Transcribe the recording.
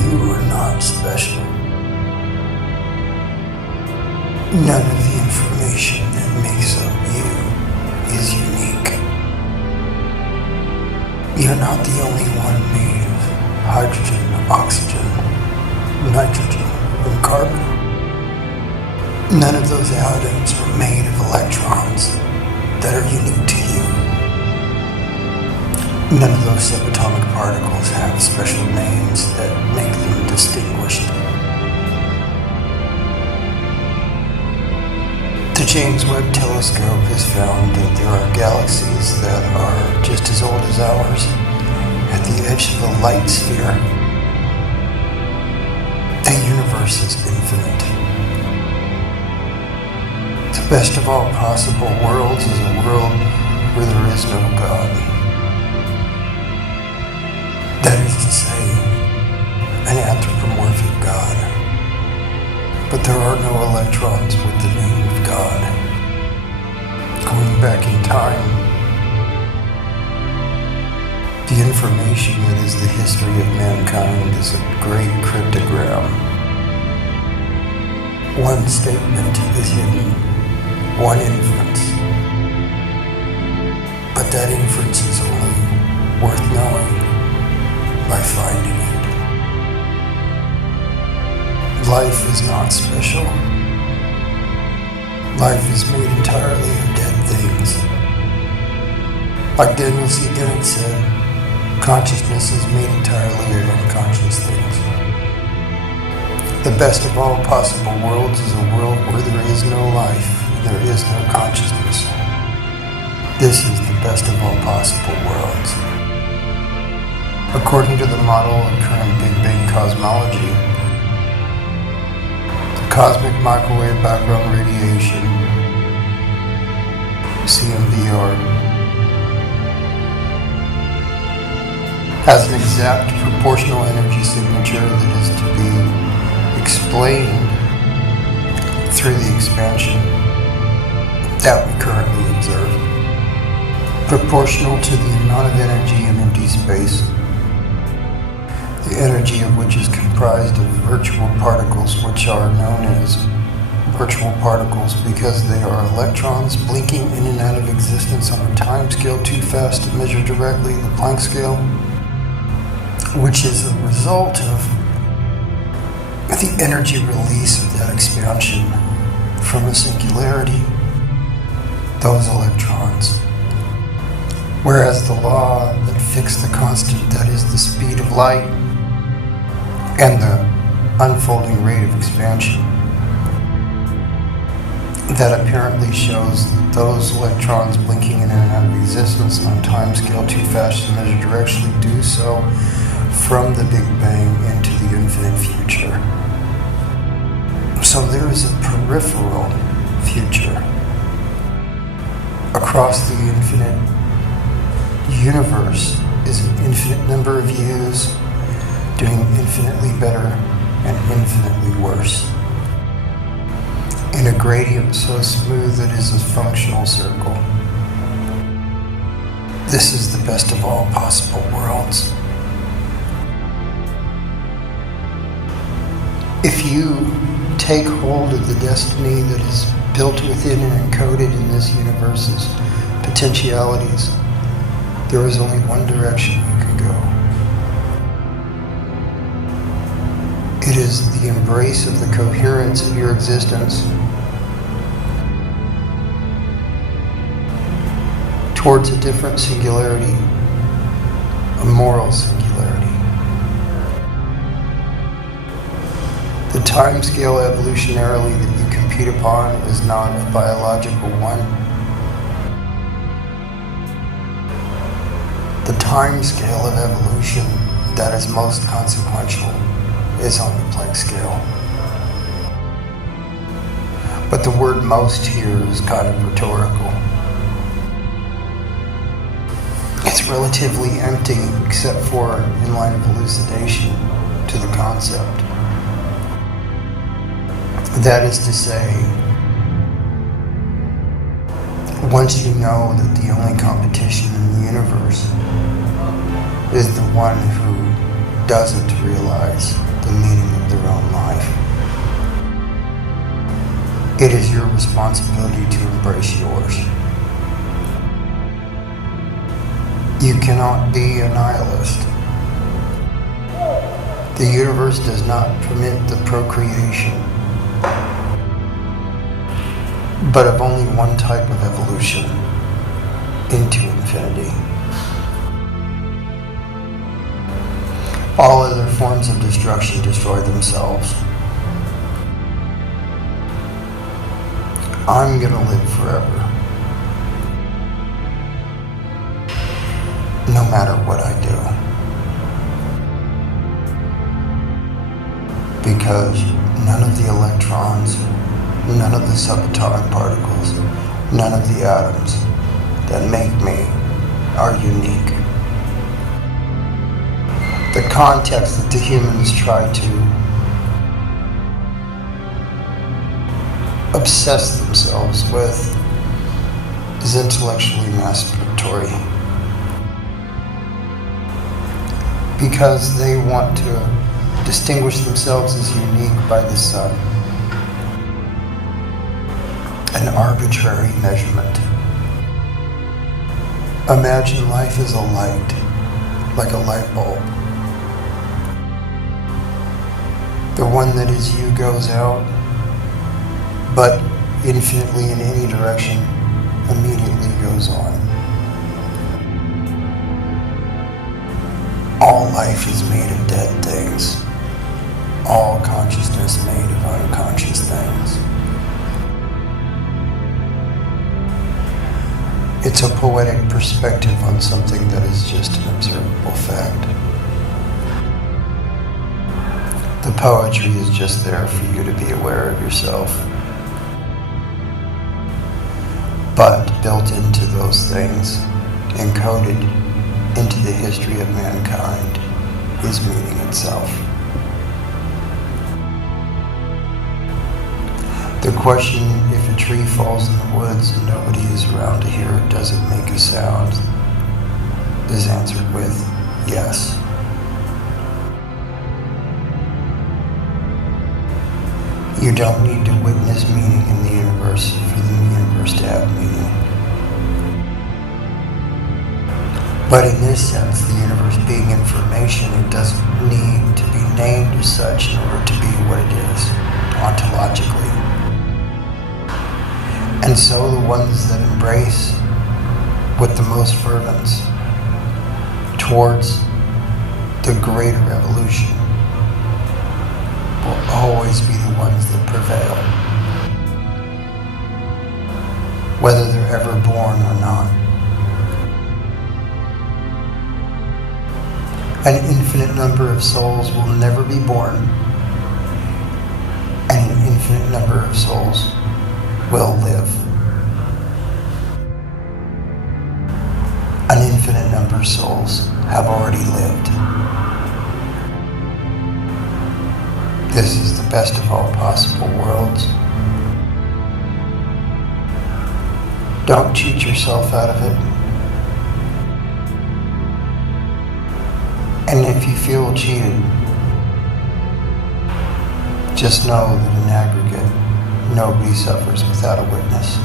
You are not special. None of the information that makes up you is unique. You're not the only one made of hydrogen, oxygen, nitrogen, and carbon. None of those atoms are made of electrons that are unique to you. None of those subatomic particles have special names that make them distinguished. The James Webb Telescope has found that there are galaxies that are just as old as ours at the edge of the light sphere. The universe is infinite. The best of all possible worlds is a world where there is no God. That is to say, an anthropomorphic God. But there are no electrons with the name of God. Going back in time, the information that is the history of mankind is a great cryptogram. One statement is hidden, one inference. But that inference is only worth knowing by finding it. Life is not special. Life is made entirely of dead things. Like Daniel C. Dennett said, consciousness is made entirely of unconscious things. The best of all possible worlds is a world where there is no life and there is no consciousness. This is the best of all possible worlds. According to the model of current Big Bang cosmology, cosmic microwave background radiation, CMBR, has an exact proportional energy signature that is to be explained through the expansion that we currently observe, proportional to the amount of energy in empty space, the energy of which is comprised of virtual particles, which are known as virtual particles because they are electrons blinking in and out of existence on a time scale too fast to measure directly, the Planck scale, which is a result of the energy release of that expansion from a singularity, those electrons. Whereas the law that fixed the constant, that is the speed of light, and the unfolding rate of expansion, that apparently shows that those electrons blinking in and out of existence on a time scale too fast to measure directly do so from the Big Bang into the infinite future. So there is a peripheral future. Across the infinite universe is an infinite number of yous doing infinitely better and infinitely worse, in a gradient so smooth it is a functional circle. This is the best of all possible worlds. If you take hold of the destiny that is built within and encoded in this universe's potentialities, there is only one direction you can go. It is the embrace of the coherence of your existence towards a different singularity, a moral singularity. The time scale evolutionarily that you compete upon is not a biological one. The time scale of evolution that is most consequential is on the Planck scale. But the word most here is kind of rhetorical. It's relatively empty except for in line of elucidation to the concept. That is to say, once you know that the only competition in the universe is the one who doesn't realize responsibility to embrace yours. You cannot be a nihilist. The universe does not permit the procreation, but of only one type of evolution, into infinity. All other forms of destruction destroy themselves. I'm gonna live forever, no matter what I do. Because none of the electrons, none of the subatomic particles, none of the atoms that make me are unique. The context that the humans try to obsess themselves with is intellectually masturbatory, because they want to distinguish themselves as unique by the sun, an arbitrary measurement. Imagine life as a light, like a light bulb. The one that is you goes out, but infinitely in any direction immediately goes on. All life is made of dead things. All consciousness made of unconscious things. It's a poetic perspective on something that is just an observable fact. The poetry is just there for you to be aware of yourself. But built into those things, encoded into the history of mankind, is meaning itself. The question, if a tree falls in the woods and nobody is around to hear it, does it make a sound, is answered with yes. You don't need to witness meaning in the universe for the universe to have meaning. But in this sense, the universe being information, it doesn't need to be named as such in order to be what it is, ontologically. And so the ones that embrace with the most fervence towards the greater evolution will always be the ones that prevail, whether they're ever born or not. An infinite number of souls will never be born, and an infinite number of souls will live. An infinite number of souls have already lived. This is the best of all possible worlds. Don't cheat yourself out of it. And if you feel cheated, just know that in aggregate, nobody suffers without a witness.